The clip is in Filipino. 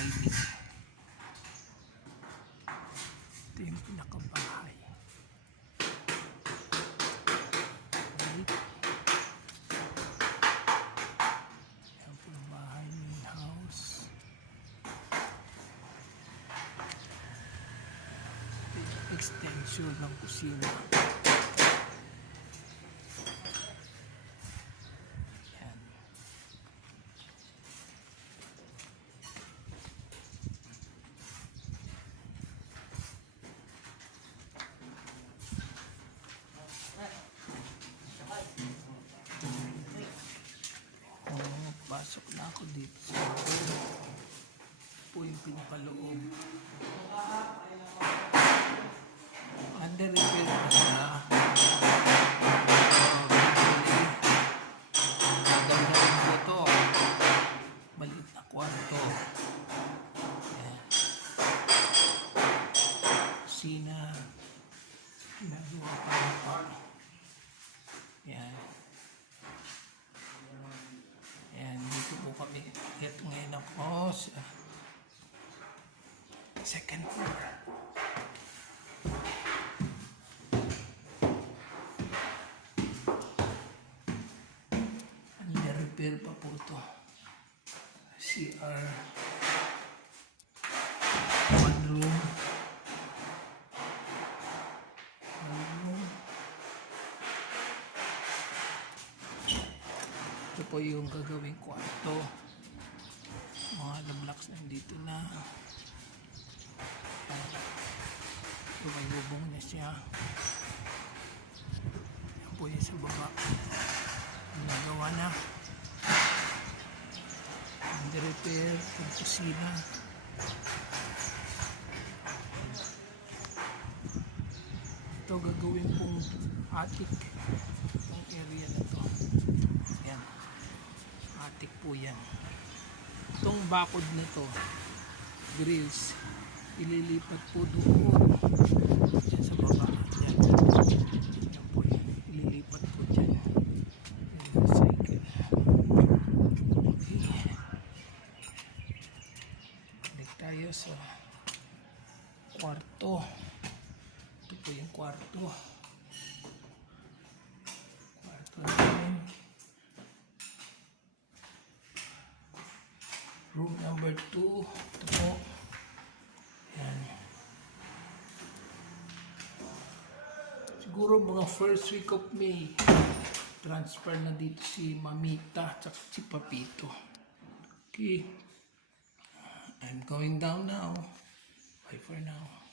dining. Ito yung pinakabahay. Right. Yan po yung bahay, main house. Ito yung extension ng kusina. Pasok na ako dito sa po yung pinakaloob. Under repair na siya. Gagawin ko ito. Maliit na kwarto. Ayan. Kusina. Ginagawa pa ito. Ayan. Ayan, dito po kami. Ito ngayon ako sa second floor. Under repair pa po ito. CR. One room. Ito po yung gagawing kwarto. Mga lablaks nandito na. May bubong na siya. Yan po yung sa baba. Nagawa na. Under repair. Yung kusina. Ito gagawin pong attic. Yung area na to. Yan. Attic po yan. Itong bakod na to, grills, ililipat po doon. Yan sa baba. Yan. Yan po yan. Ililipat po dyan. Yan, cycle. Okay. Balik tayo sa kwarto. Ito po yung kwarto. Kwarto namin. Room number 2. Ito po. Yan. Siguro mga first week of May, transfer na dito si Mamita at si Papito. Okay. I'm going down now. Bye for now.